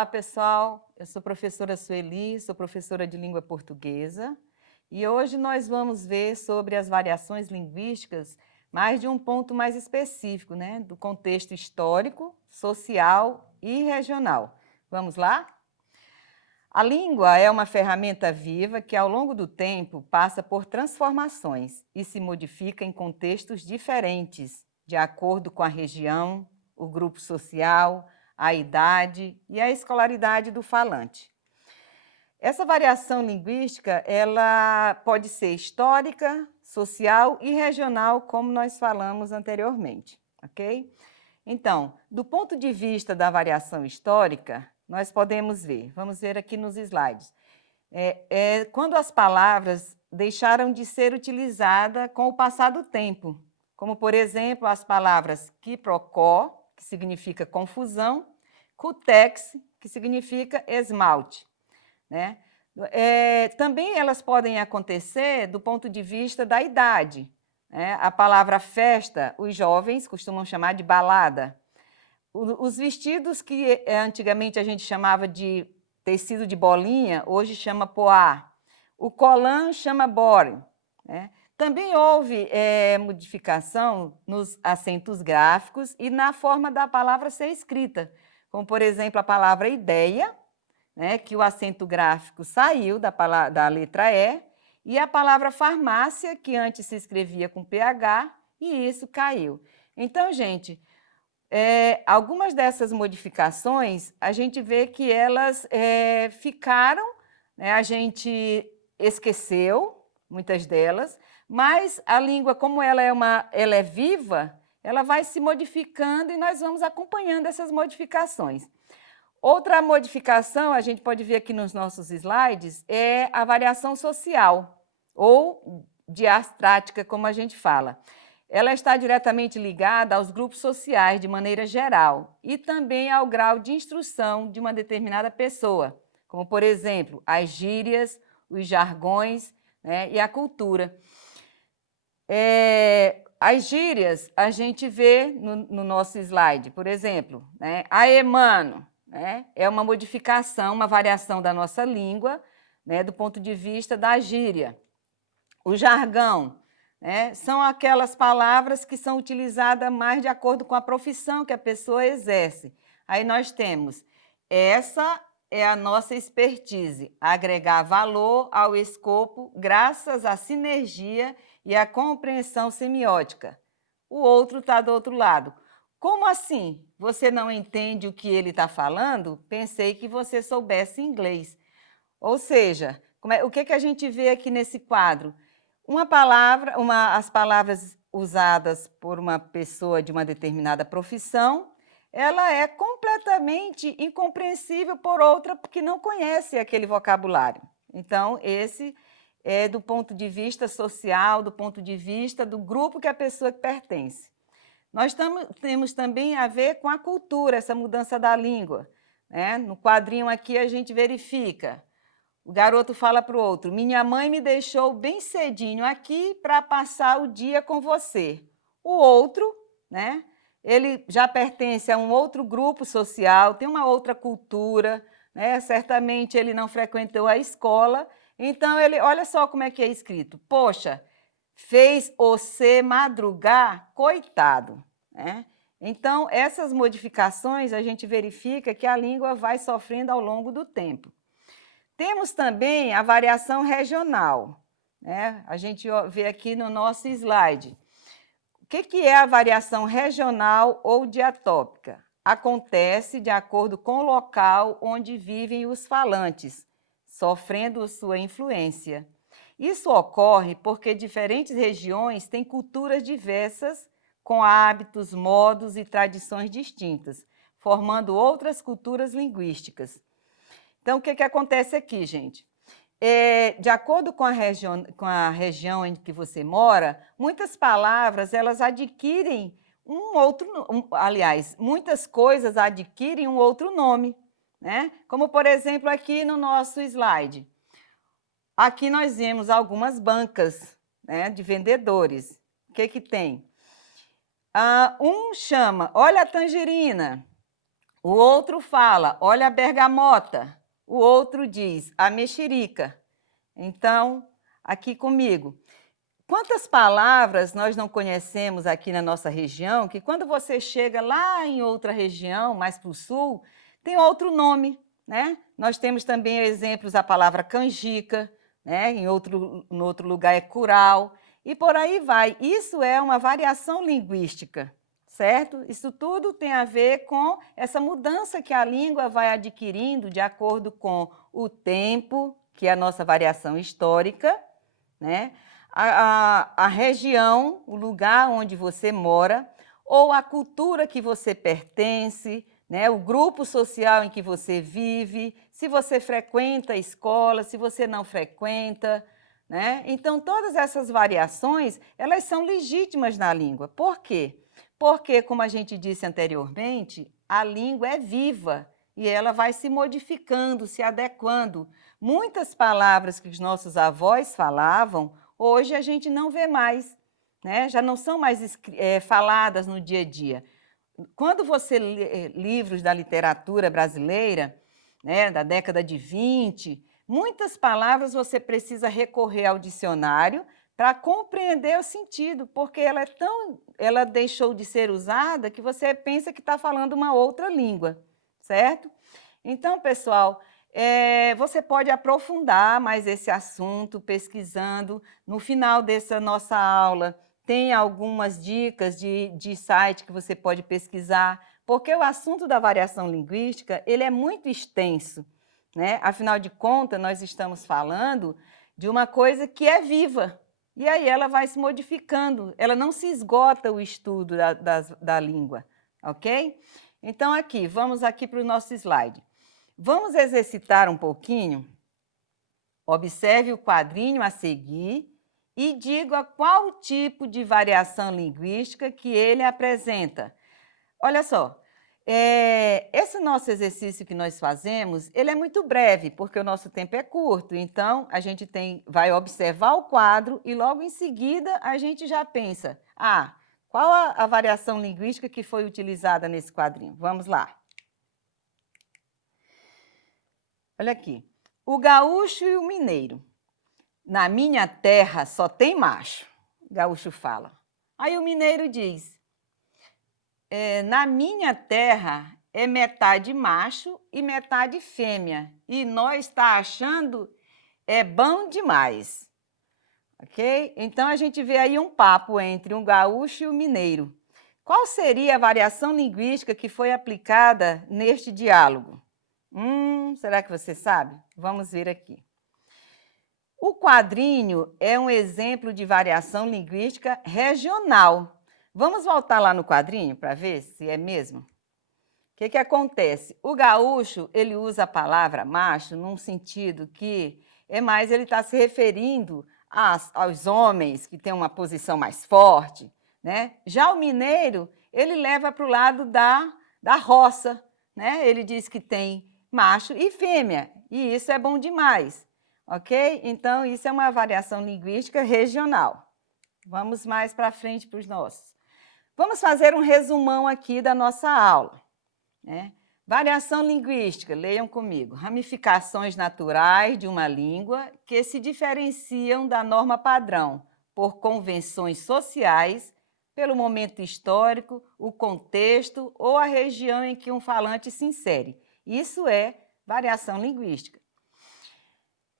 Olá, pessoal. Eu sou professora Sueli, sou professora de língua portuguesa e hoje nós vamos ver sobre as variações linguísticas, mais de um ponto mais específico, né? Do contexto histórico, social e regional. Vamos lá? A língua é uma ferramenta viva que, ao longo do tempo, passa por transformações e se modifica em contextos diferentes, de acordo com a região, o grupo social, a idade e a escolaridade do falante. Essa variação linguística, ela pode ser histórica, social e regional, como nós falamos anteriormente, ok? Então, do ponto de vista da variação histórica, nós podemos ver, vamos ver aqui nos slides, quando as palavras deixaram de ser utilizadas com o passar do tempo, como, por exemplo, as palavras quiprocó, que significa confusão, cutex, que significa esmalte, né? Também elas podem acontecer do ponto de vista da idade, né? A palavra festa, os jovens costumam chamar de balada. Os vestidos que antigamente a gente chamava de tecido de bolinha, hoje chama poá. O colã chama bore, né? Também houve modificação nos acentos gráficos e na forma da palavra ser escrita, como, por exemplo, a palavra ideia, né, que o acento gráfico saiu da letra E a palavra farmácia, que antes se escrevia com PH, e isso caiu. Então, gente, algumas dessas modificações, a gente vê que elas ficaram, né, a gente esqueceu, muitas delas, mas a língua, como ela é viva, ela vai se modificando e nós vamos acompanhando essas modificações. Outra modificação, a gente pode ver aqui nos nossos slides, é a variação social, ou diastrática, como a gente fala. Ela está diretamente ligada aos grupos sociais de maneira geral e também ao grau de instrução de uma determinada pessoa, como, por exemplo, as gírias, os jargões, né, e a cultura. As gírias a gente vê no nosso slide, por exemplo, né, aê, mano, né, é uma modificação, uma variação da nossa língua, né, do ponto de vista da gíria. O jargão, né, são aquelas palavras que são utilizadas mais de acordo com a profissão que a pessoa exerce. Aí nós temos, essa é a nossa expertise, agregar valor ao escopo graças à sinergia e à compreensão semiótica. O outro está do outro lado. Como assim? Você não entende o que ele está falando? Pensei que você soubesse inglês. Ou seja, o que a gente vê aqui nesse quadro? As palavras usadas por uma pessoa de uma determinada profissão, ela é completamente incompreensível por outra que não conhece aquele vocabulário. Então, esse é do ponto de vista social, do ponto de vista do grupo que a pessoa pertence. Nós temos também a ver com a cultura, essa mudança da língua, né? No quadrinho aqui a gente verifica. O garoto fala para o outro, minha mãe me deixou bem cedinho aqui para passar o dia com você. O outro, né, ele já pertence a um outro grupo social, tem uma outra cultura, né, certamente ele não frequentou a escola, então olha só como é que é escrito, poxa, fez você madrugar, coitado, né? Então, essas modificações a gente verifica que a língua vai sofrendo ao longo do tempo. Temos também a variação regional, né? A gente vê aqui no nosso slide. O que é a variação regional ou diatópica? Acontece de acordo com o local onde vivem os falantes, sofrendo sua influência. Isso ocorre porque diferentes regiões têm culturas diversas, com hábitos, modos e tradições distintas, formando outras culturas linguísticas. Então, o que acontece aqui, gente? De acordo com a região em que você mora, muitas palavras elas adquirem aliás, muitas coisas adquirem um outro nome, né? Como, por exemplo, aqui no nosso slide. Aqui nós vemos algumas bancas, né, de vendedores. O que tem? Um chama, olha a tangerina. O outro fala, olha a bergamota. O outro diz, a mexerica. Então, aqui comigo. Quantas palavras nós não conhecemos aqui na nossa região, que quando você chega lá em outra região, mais para o sul, tem outro nome, né? Nós temos também exemplos da palavra canjica, né? Em outro lugar é curau, e por aí vai. Isso é uma variação linguística, certo? Isso tudo tem a ver com essa mudança que a língua vai adquirindo de acordo com o tempo, que é a nossa variação histórica, né? A região, o lugar onde você mora, ou a cultura que você pertence, né? O grupo social em que você vive, se você frequenta a escola, se você não frequenta, né? Então, todas essas variações, elas são legítimas na língua. Por quê? Porque, como a gente disse anteriormente, a língua é viva e ela vai se modificando, se adequando. Muitas palavras que os nossos avós falavam, hoje a gente não vê mais, né? Já não são mais faladas no dia a dia. Quando você lê livros da literatura brasileira, né, da década de 20, muitas palavras você precisa recorrer ao dicionário para compreender o sentido, porque ela deixou de ser usada que você pensa que está falando uma outra língua, certo? Então, pessoal, você pode aprofundar mais esse assunto pesquisando. No final dessa nossa aula, tem algumas dicas de site que você pode pesquisar, porque o assunto da variação linguística ele é muito extenso, né? Afinal de contas, nós estamos falando de uma coisa que é viva, e aí ela vai se modificando, ela não se esgota o estudo da língua, ok? Então, vamos aqui para o nosso slide. Vamos exercitar um pouquinho? Observe o quadrinho a seguir e diga qual tipo de variação linguística que ele apresenta. Olha só, esse nosso exercício que nós fazemos, ele é muito breve, porque o nosso tempo é curto, então a gente vai observar o quadro e logo em seguida a gente já pensa, qual a variação linguística que foi utilizada nesse quadrinho? Vamos lá. Olha aqui, o gaúcho e o mineiro. Na minha terra só tem macho, o gaúcho fala. Aí o mineiro diz, na minha terra é metade macho e metade fêmea, e nós está achando bom demais. Ok? Então a gente vê aí um papo entre um gaúcho e um mineiro. Qual seria a variação linguística que foi aplicada neste diálogo? Será que você sabe? Vamos ver aqui. O quadrinho é um exemplo de variação linguística regional. Vamos voltar lá no quadrinho para ver se é mesmo? O que acontece? O gaúcho, ele usa a palavra macho num sentido que ele está se referindo aos homens que têm uma posição mais forte, né? Já o mineiro, ele leva para o lado da roça, né? Ele diz que tem macho e fêmea, e isso é bom demais, ok? Então, isso é uma variação linguística regional. Vamos mais para frente para os nossos. Vamos fazer um resumão aqui da nossa aula, né? Variação linguística, leiam comigo. Ramificações naturais de uma língua que se diferenciam da norma padrão por convenções sociais, pelo momento histórico, o contexto ou a região em que um falante se insere. Isso é variação linguística.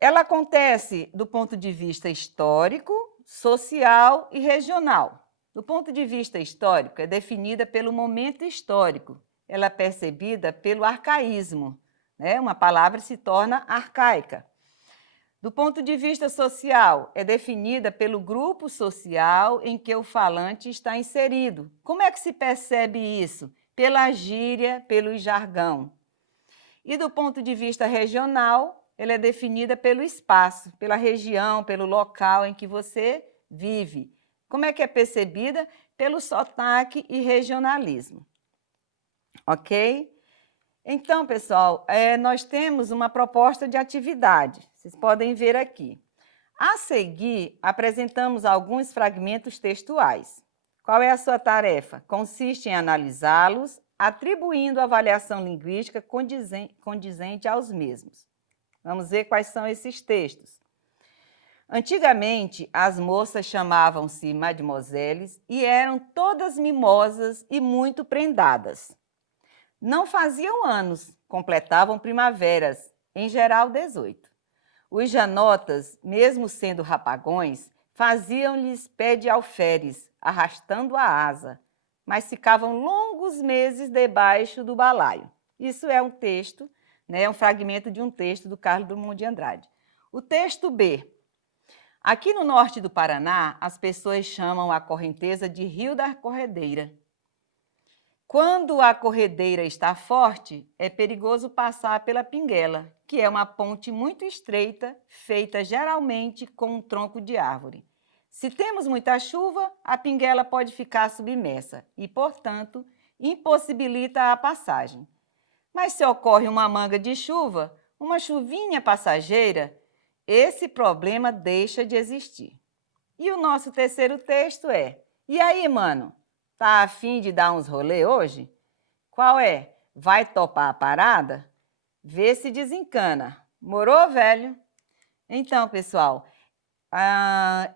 Ela acontece do ponto de vista histórico, social e regional. Do ponto de vista histórico, é definida pelo momento histórico. Ela é percebida pelo arcaísmo, né? Uma palavra se torna arcaica. Do ponto de vista social, é definida pelo grupo social em que o falante está inserido. Como é que se percebe isso? Pela gíria, pelo jargão. E do ponto de vista regional, ela é definida pelo espaço, pela região, pelo local em que você vive. Como é que é percebida? Pelo sotaque e regionalismo. Ok? Então, pessoal, nós temos uma proposta de atividade. Vocês podem ver aqui. A seguir, apresentamos alguns fragmentos textuais. Qual é a sua tarefa? Consiste em analisá-los, atribuindo avaliação linguística condizente aos mesmos. Vamos ver quais são esses textos. Antigamente, as moças chamavam-se mademoiselles e eram todas mimosas e muito prendadas. Não faziam anos, completavam primaveras, em geral 18. Os janotas, mesmo sendo rapagões, faziam-lhes pé de alferes, arrastando a asa, mas ficavam longos meses debaixo do balaio. Isso é um texto, né, um fragmento de um texto do Carlos Drummond de Andrade. O texto B. Aqui no norte do Paraná, as pessoas chamam a correnteza de Rio da Corredeira. Quando a corredeira está forte, é perigoso passar pela Pinguela, que é uma ponte muito estreita, feita geralmente com um tronco de árvore. Se temos muita chuva, a Pinguela pode ficar submersa e, portanto, impossibilita a passagem. Mas se ocorre uma manga de chuva, uma chuvinha passageira, esse problema deixa de existir. E o nosso terceiro texto é: e aí, mano, tá a fim de dar uns rolê hoje? Qual é? Vai topar a parada? Vê se desencana. Morou, velho? Então, pessoal,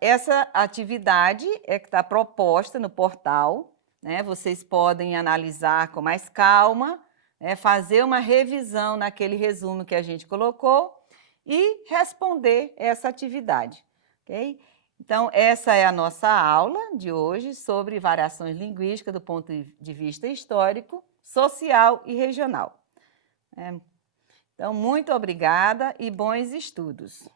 essa atividade é que está proposta no portal, né? Vocês podem analisar com mais calma, né? Fazer uma revisão naquele resumo que a gente colocou e responder essa atividade, ok? Então, essa é a nossa aula de hoje sobre variações linguísticas do ponto de vista histórico, social e regional. Então, muito obrigada e bons estudos.